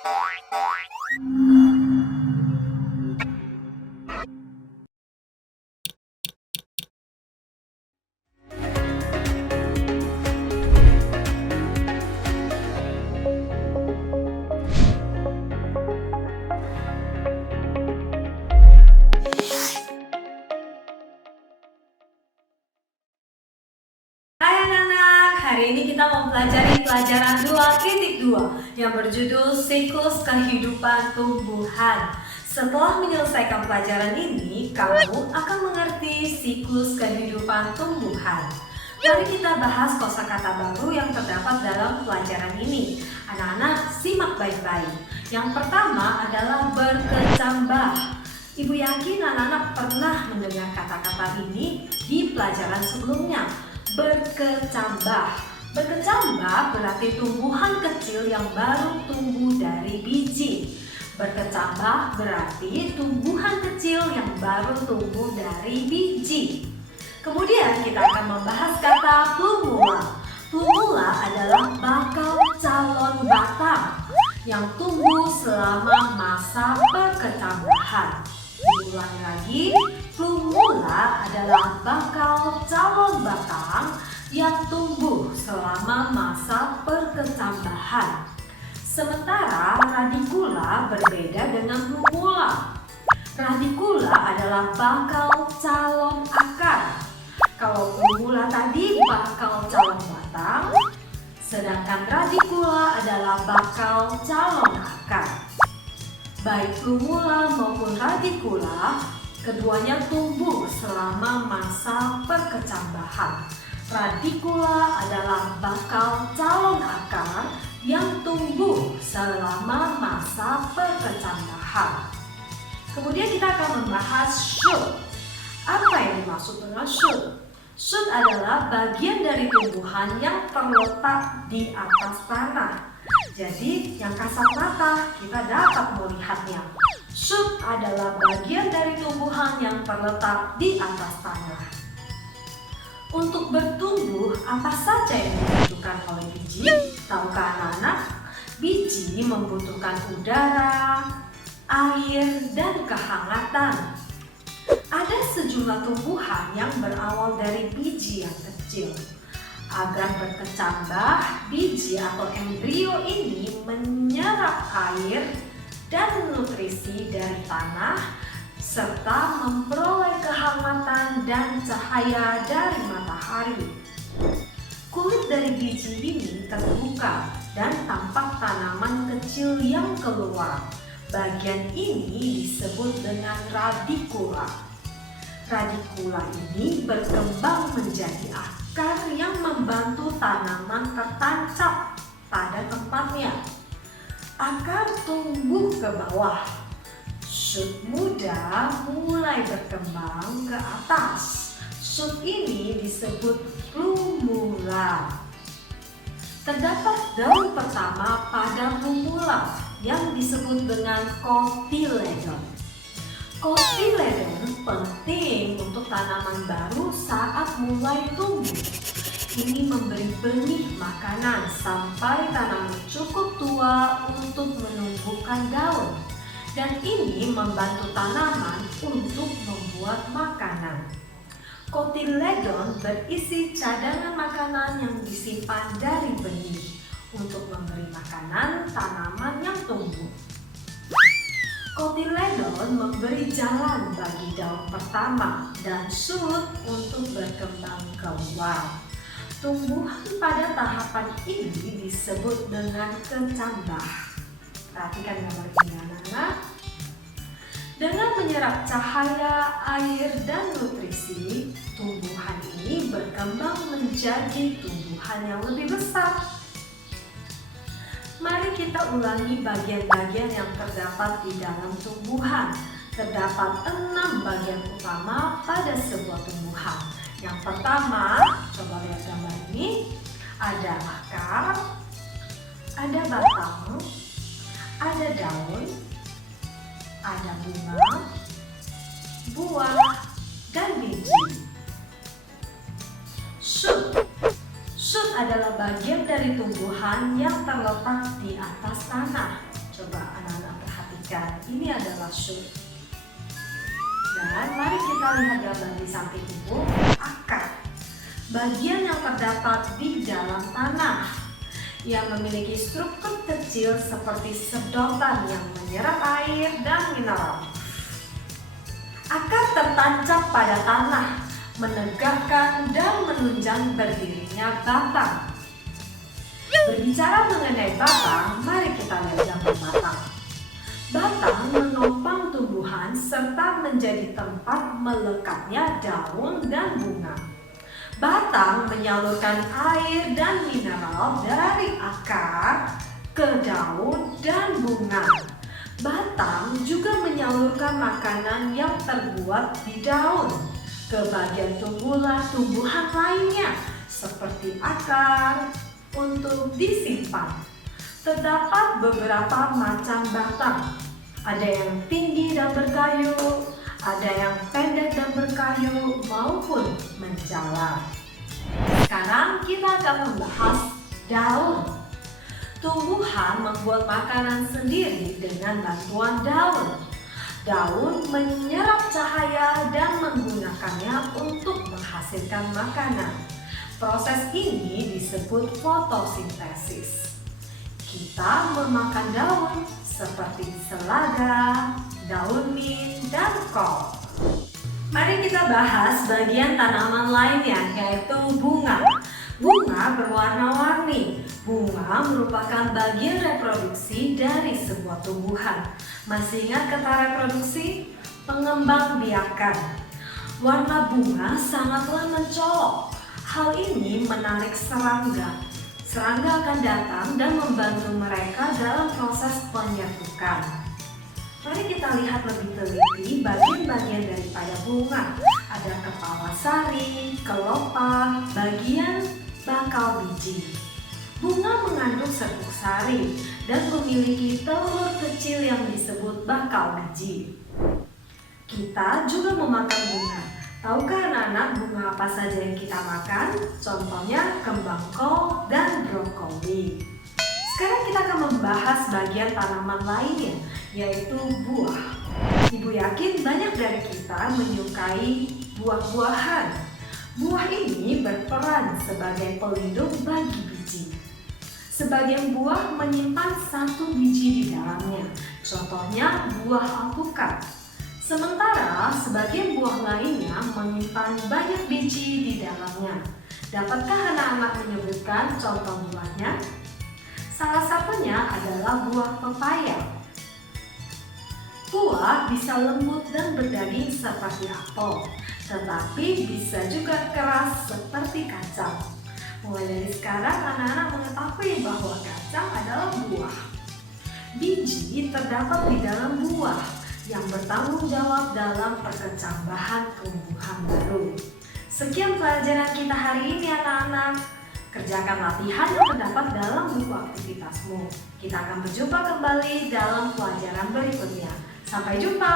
Hai anak-anak, hari ini kita mempelajari pelajaran 2.2 yang berjudul Siklus Kehidupan Tumbuhan. Setelah menyelesaikan pelajaran ini, kamu akan mengerti siklus kehidupan tumbuhan. Mari kita bahas kosakata baru yang terdapat dalam pelajaran ini. Anak-anak, simak baik-baik. Yang pertama adalah berkecambah. Ibu yakin anak-anak pernah mendengar kata-kata ini di pelajaran sebelumnya. Berkecambah. Berkecambah berarti tumbuhan kecil yang baru tumbuh dari biji. Berkecambah berarti tumbuhan kecil yang baru tumbuh dari biji. Kemudian kita akan membahas kata plumula. Plumula adalah bakal calon batang yang tumbuh selama masa perkecambahan. Diulangi lagi, plumula adalah bakal calon batang yang tumbuh selama masa perkecambahan. Sementara radikula berbeda dengan plumula. Radikula adalah bakal calon akar. Kalau plumula tadi bakal calon batang, sedangkan radikula adalah bakal calon akar. Baik plumula maupun radikula, keduanya tumbuh selama masa perkecambahan. Radikula adalah bakal calon akar yang tumbuh selama masa perkecambahan. Kemudian kita akan membahas shoot. Apa yang dimaksud dengan shoot? Shoot adalah bagian dari tumbuhan yang terletak di atas tanah. Jadi yang kasat mata kita dapat melihatnya. Shoot adalah bagian dari tumbuhan yang terletak di atas tanah. Untuk bertumbuh, apa saja yang dibutuhkan oleh biji? Tahukah anak-anak? Biji membutuhkan udara, air, dan kehangatan. Ada sejumlah tumbuhan yang berawal dari biji yang kecil. Agar berkecambah, biji atau embrio ini menyerap air dan nutrisi dari tanah serta memperoleh kehangatan dan cahaya dari matahari. Kulit dari biji ini terbuka dan tampak tanaman kecil yang keluar. Bagian ini disebut dengan radikula. Radikula ini berkembang menjadi akar yang membantu tanaman tertancap pada tempatnya. Akar tumbuh ke bawah. Shoot muda mulai berkembang ke atas. Shoot ini disebut plumula. Terdapat daun pertama pada plumula yang disebut dengan cotyledon. Cotyledon penting untuk tanaman baru saat mulai tumbuh. Ini memberi benih makanan sampai tanaman cukup tua untuk menumbuhkan daun. Dan ini membantu tanaman untuk membuat makanan. Cotyledon berisi cadangan makanan yang disimpan dari benih untuk memberi makanan tanaman yang tumbuh. Cotyledon memberi jalan bagi daun pertama dan shoot untuk berkembang keluar. Tumbuhan pada tahapan ini disebut dengan kecambah. Perhatikan gambar ini anak-anak. Dengan menyerap cahaya, air, dan nutrisi, tumbuhan ini berkembang menjadi tumbuhan yang lebih besar. Mari kita ulangi bagian-bagian yang terdapat di dalam tumbuhan. Terdapat 6 bagian utama pada sebuah tumbuhan. Yang pertama, coba lihat gambar ini. Ada akar, ada batang, ada daun, ada bunga, buah, dan biji. Shoot. Shoot adalah bagian dari tumbuhan yang terletak di atas tanah. Coba anak-anak perhatikan, ini adalah shoot. Dan mari kita lihat gambar di samping ibu, akar. Bagian yang terdapat di dalam tanah yang memiliki struktur kecil seperti sedotan yang menyerap air dan mineral. Akar tertancap pada tanah, menegakkan dan menunjang berdirinya batang. Berbicara mengenai batang, mari kita lihat gambar batang. Batang menopang tumbuhan serta menjadi tempat melekatnya daun dan bunga. Batang menyalurkan air dan mineral dari akar ke daun dan bunga. Batang juga menyalurkan makanan yang terbuat di daun ke bagian tumbuhan lainnya seperti akar untuk disimpan. Terdapat beberapa macam batang. Ada yang tinggi dan berkayu, ada yang pendek dan berkayu maupun menjalar. Sekarang kita akan membahas daun. Tumbuhan membuat makanan sendiri dengan bantuan daun. Daun menyerap cahaya dan menggunakannya untuk menghasilkan makanan. Proses ini disebut fotosintesis. Kita memakan daun seperti selada, daun mint, dan kol. Mari kita bahas bagian tanaman lainnya, yaitu bunga. Bunga berwarna-warni. Bunga merupakan bagian reproduksi dari sebuah tumbuhan. Masih ingat kata reproduksi? Pengembangbiakan. Warna bunga sangatlah mencolok. Hal ini menarik serangga. Serangga akan datang dan membantu mereka dalam proses penyerbukan. Mari kita lihat lebih teliti bagian-bagian daripada bunga. Ada kepala sari, kelopak, bagian bakal biji. Bunga mengandung serbuk sari dan memiliki telur kecil yang disebut bakal biji. Kita juga memakan bunga. Tahukah anak-anak bunga apa saja yang kita makan? Contohnya kembang kol dan brokoli. Sekarang kita akan membahas bagian tanaman lainnya, yaitu buah. Ibu yakin banyak dari kita menyukai buah-buahan. Buah ini berperan sebagai pelindung bagi biji. Sebagian buah menyimpan satu biji di dalamnya, contohnya buah alpukat. Sementara sebagian buah lainnya menyimpan banyak biji di dalamnya. Dapatkah anak-anak menyebutkan contoh buahnya? Salah satunya adalah buah pepaya. Buah bisa lembut dan berdaging seperti apel, tetapi bisa juga keras seperti kacang. Mulai dari sekarang anak-anak mengetahui bahwa kacang adalah buah. Biji terdapat di dalam buah yang bertanggung jawab dalam perkecambahan tumbuhan baru. Sekian pelajaran kita hari ini anak-anak. Kerjakan latihan yang terdapat dalam buku aktivitasmu. Kita akan berjumpa kembali dalam pelajaran berikutnya. Sampai jumpa!